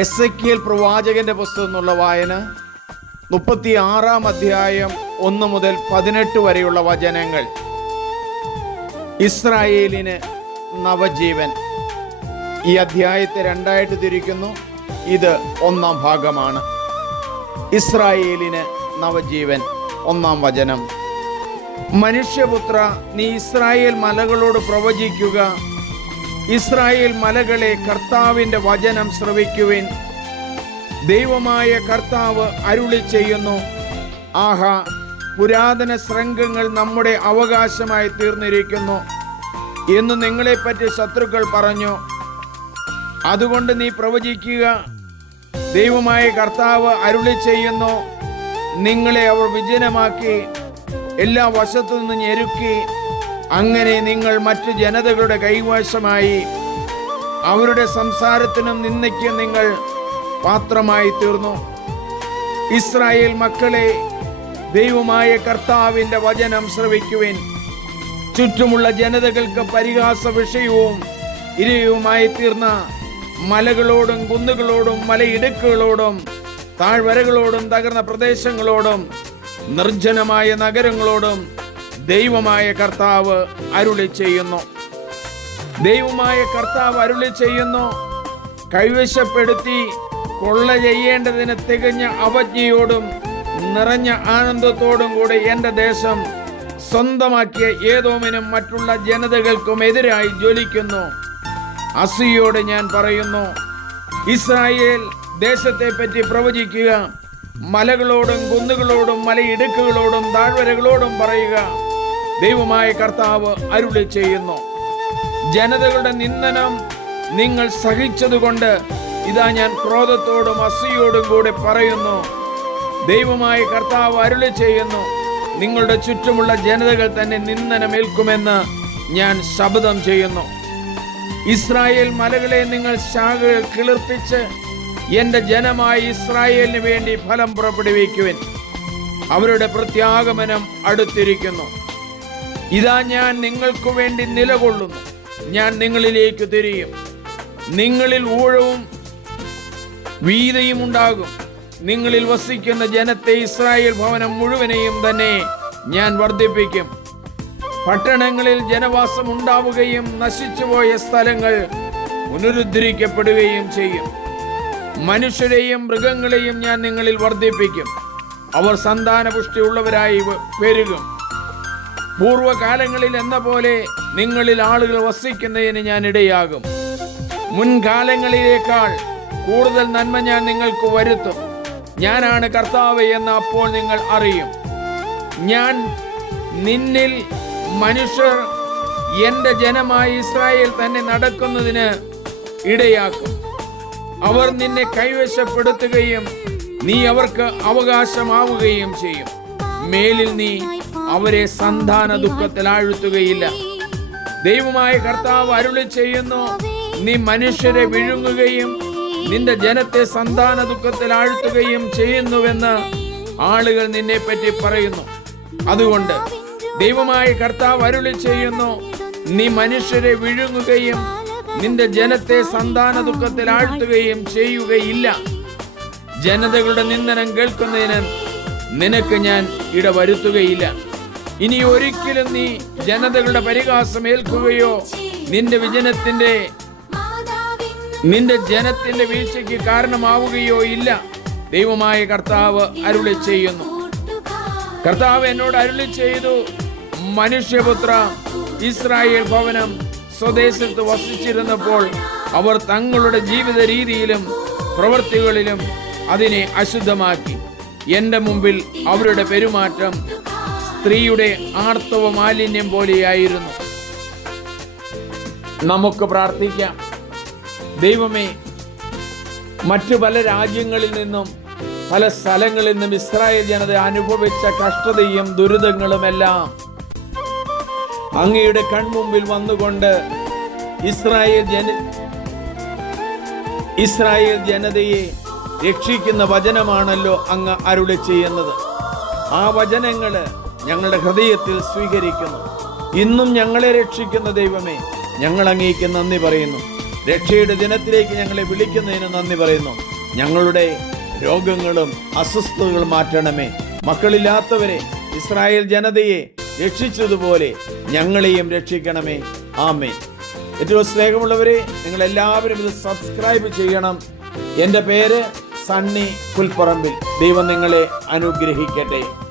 Ezekiel പ്രവാചകന്റെ പുസ്തകം എന്നുള്ള വായന 36 അധ്യായം 1 മുതൽ 18 വരെയുള്ള വചനങ്ങൾ. ഇസ്രായേലിന് നവജീവൻ. ഈ അധ്യായത്തെ രണ്ടായിട്ട് തിരിക്കുന്നു. ഇത് 1-ാം ഭാഗമാണ്. ഇസ്രായേലിന് നവജീവൻ. 1-ാം വചനം. മനുഷ്യപുത്ര, നീ ഇസ്രായേൽ മലകളോട് പ്രവചിക്കുക. ഇസ്രായേൽ മലകളെ, കർത്താവിൻ്റെ വചനം ശ്രവിക്കുവിൻ. ദൈവമായ കർത്താവ് അരുളി ചെയ്യുന്നു, ആഹാ, പുരാതന ശൃംഖങ്ങൾ നമ്മുടെ അവകാശമായി തീർന്നിരിക്കുന്നു എന്ന് നിങ്ങളെപ്പറ്റി ശത്രുക്കൾ പറഞ്ഞു. അതുകൊണ്ട് നീ പ്രവചിക്കുക. ദൈവമായ കർത്താവ് അരുളി ചെയ്യുന്നു, നിങ്ങളെ അവർ വിജനമാക്കി എല്ലാ വശത്തു നിന്ന് ഞെരുക്കി. അങ്ങനെ നിങ്ങൾ മറ്റു ജനതകളുടെ കൈവശമായി. അവരുടെ സംസാരത്തിനും നിന്ദയ്ക്കും നിങ്ങൾ പാത്രമായി തീർന്നു. ഇസ്രായേൽ മക്കളെ, ദൈവമായ കർത്താവിൻ്റെ വചനം ശ്രവിക്കുവിൻ. ചുറ്റുമുള്ള ജനതകൾക്ക് പരിഹാസ വിഷയവും ഇരയുമായി തീർന്ന മലകളോടും കുന്നുകളോടും മലയിടുക്കുകളോടും താഴ്വരകളോടും തകർന്ന പ്രദേശങ്ങളോടും നിർജ്ജനമായ നഗരങ്ങളോടും ദൈവമായ കർത്താവ് അരുളി ചെയ്യുന്നു. ദൈവമായ കർത്താവ് അരുളി ചെയ്യുന്നു, കൈവശപ്പെടുത്തി കൊള്ള ചെയ്യേണ്ടതിന് തികഞ്ഞ അവജ്ഞയോടും നിറഞ്ഞ ആനന്ദത്തോടും കൂടി എൻ്റെ ദേശം സ്വന്തമാക്കിയ ഏദോമിനും മറ്റുള്ള ജനതകൾക്കും എതിരായി ജ്വലിക്കുന്നു. അസൂയയോടെ ഞാൻ പറയുന്നു, ഇസ്രായേൽ ദേശത്തെ പറ്റി പ്രവചിക്കുക. മലകളോടും കുന്നുകളോടും മലയിടുക്കുകളോടും താഴ്വരകളോടും പറയുക, ദൈവമായ കർത്താവ് അരുളി ചെയ്യുന്നു, ജനതകളുടെ നിന്ദനം നിങ്ങൾ സഹിച്ചതുകൊണ്ട് ഇതാ ഞാൻ ക്രോധത്തോടും അസൂയയോടും കൂടി പറയുന്നു. ദൈവമായ കർത്താവ് അരുളി ചെയ്യുന്നു, നിങ്ങളുടെ ചുറ്റുമുള്ള ജനതകൾ തന്നെ നിന്ദനമേൽക്കുമെന്ന് ഞാൻ ശപഥം ചെയ്യുന്നു. ഇസ്രായേൽ മലകളെ, നിങ്ങൾ ശാഖകൾ കിളിർപ്പിച്ച് എൻ്റെ ജനമായ ഇസ്രായേലിന് വേണ്ടി ഫലം പുറപ്പെടുവിക്കുവിൻ. അവരുടെ പ്രത്യാഗമനം അടുത്തിരിക്കുന്നു. ഇതാ ഞാൻ നിങ്ങൾക്ക് വേണ്ടി നിലകൊള്ളുന്നു. ഞാൻ നിങ്ങളിലേക്ക് തിരിയും. നിങ്ങളിൽ ഊഴവും വീഥയും ഉണ്ടാകും. നിങ്ങളിൽ വസിക്കുന്ന ജനത്തെ, ഇസ്രായേൽ ഭവനം മുഴുവനെയും തന്നെ ഞാൻ വർദ്ധിപ്പിക്കും. പട്ടണങ്ങളിൽ ജനവാസം ഉണ്ടാവുകയും നശിച്ചുപോയ സ്ഥലങ്ങൾ പുനരുദ്ധരിക്കപ്പെടുകയും ചെയ്യും. മനുഷ്യരെയും മൃഗങ്ങളെയും ഞാൻ നിങ്ങളിൽ വർദ്ധിപ്പിക്കും. അവർ സന്താനപുഷ്ടിയുള്ളവരായി പെരുകും. പൂർവ്വകാലങ്ങളിൽ എന്ന പോലെ നിങ്ങളിൽ ആളുകൾ വസിക്കുന്നതിന് ഞാൻ ഇടയാകും. മുൻകാലങ്ങളിലേക്കാൾ കൂടുതൽ നന്മ ഞാൻ നിങ്ങൾക്ക് വരുത്തും. ഞാനാണ് കർത്താവ് എന്ന് അപ്പോൾ നിങ്ങൾ അറിയും. ഞാൻ നിന്നിൽ മനുഷ്യർ എൻ്റെ ജനമായ ഇസ്രായേൽ തന്നെ നടക്കുന്നതിന് ഇടയാക്കും. അവർ നിന്നെ കൈവശപ്പെടുത്തുകയും നീ അവർക്ക് അവകാശമാവുകയും ചെയ്യും. മേലിൽ നീ അവരെ സന്താന ദുഃഖത്തിൽ ആഴ്ത്തുകയില്ല. ദൈവമായ കർത്താവ് അരുളി ചെയ്യുന്നു, നീ മനുഷ്യരെ വിഴുങ്ങുകയും നിന്റെ ജനത്തെ സന്താന ദുഃഖത്തിൽ ആഴ്ത്തുകയും ചെയ്യുന്നുവെന്ന് ആളുകൾ നിന്നെ പറ്റി പറയുന്നു. അതുകൊണ്ട് ദൈവമായ കർത്താവ് അരുളി ചെയ്യുന്നു, നീ മനുഷ്യരെ വിഴുങ്ങുകയും നിന്റെ ജനത്തെ സന്താന ദുഃഖത്തിൽ ആഴ്ത്തുകയും ചെയ്യുകയില്ല. ജനതകളുടെ നിന്ദനം കേൾക്കുന്നതിന് നിനക്ക് ഞാൻ ഇടവരുത്തുകയില്ല. ഇനി ഒരിക്കലും നീ ജനതകളുടെ പരിഹാസം ഏൽക്കുകയോ നിന്റെ ജനത്തിന്റെ വീഴ്ചയ്ക്ക് കാരണമാവുകയോ ഇല്ല. ദൈവമായ കർത്താവ് അരുളി ചെയ്യുന്നു. കർത്താവ് എന്നോട് അരുളി ചെയ്തു, മനുഷ്യപുത്ര, ഇസ്രായേൽ ഭവനം സ്വദേശത്ത് വസിച്ചിരുന്നപ്പോൾ അവർ തങ്ങളുടെ ജീവിത രീതിയിലും പ്രവൃത്തികളിലും അതിനെ അശുദ്ധമാക്കി. എൻ്റെ മുമ്പിൽ അവരുടെ പെരുമാറ്റം സ്ത്രീയുടെ ആർത്തവ മാലിന്യം പോലെയായിരുന്നു. നമുക്ക് പ്രാർത്ഥിക്കാം. ദൈവമേ, മറ്റു പല രാജ്യങ്ങളിൽ നിന്നും പല സ്ഥലങ്ങളിൽ നിന്നും ഇസ്രായേൽ ജനത അനുഭവിച്ച കഷ്ടതയും ദുരിതങ്ങളുമെല്ലാം അങ്ങയുടെ കൺമുമ്പിൽ വന്നുകൊണ്ട് ഇസ്രായേൽ ജനതയെ രക്ഷിക്കുന്ന വചനമാണല്ലോ അങ്ങ് അരുളി ചെയ്യുന്നത്. ആ വചനങ്ങൾ ഞങ്ങളുടെ ഹൃദയത്തിൽ സ്വീകരിക്കുന്നു. ഇന്നും ഞങ്ങളെ രക്ഷിക്കുന്ന ദൈവമേ, ഞങ്ങൾ അങ്ങേക്ക് നന്ദി പറയുന്നു. രക്ഷയുടെ ദിനത്തിലേക്ക് ഞങ്ങളെ വിളിക്കുന്നതിന് നന്ദി പറയുന്നു. ഞങ്ങളുടെ രോഗങ്ങളും അസ്വസ്ഥതകളും മാറ്റണമേ. മക്കളില്ലാത്തവരെ, ഇസ്രായേൽ ജനതയെ രക്ഷിച്ചതുപോലെ ഞങ്ങളെയും രക്ഷിക്കണമേ. ആമേൻ. ഏറ്റവും സ്നേഹമുള്ളവരെ, നിങ്ങളെല്ലാവരും ഇത് സബ്സ്ക്രൈബ് ചെയ്യണം. എൻ്റെ പേര് സണ്ണി പുൽപ്പറമ്പിൽ. ദൈവം നിങ്ങളെ അനുഗ്രഹിക്കട്ടെ.